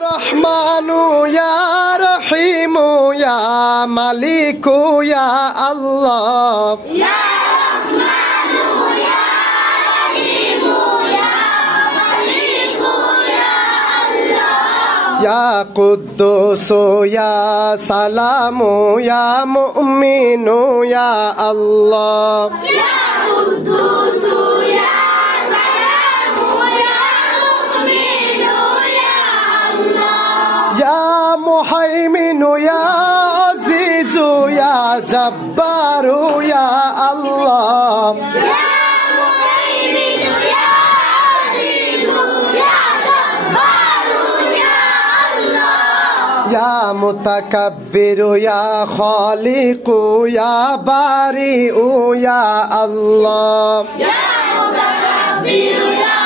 রহমানু ইয়া রহিমু ইয়া মালিকু ইয়া আল্লাহ ইয়া রহমানু ইয়া রহিমু ইয়া মালিকু ইয়া আল্লাহ ইয়া কুদ্দুসু ইয়া সালামু ইয়া মুমিনু ইয়া আল্লাহ ইয়া কুদ্দুসু ইয়া মুহাইমিনু ইয়া আজিজু ইয়া জব্বারু ইয়া আল্লাহ ইয়া মুহাইমিনু ইয়া আজিজু ইয়া জব্বারু ইয়া আল্লাহ ইয়া মুতাকাব্বিরু ইয়া খালিকু ইয়া বারিউ ইয়া আল্লাহ ইয়া মুতাকাব্বিরু ইয়া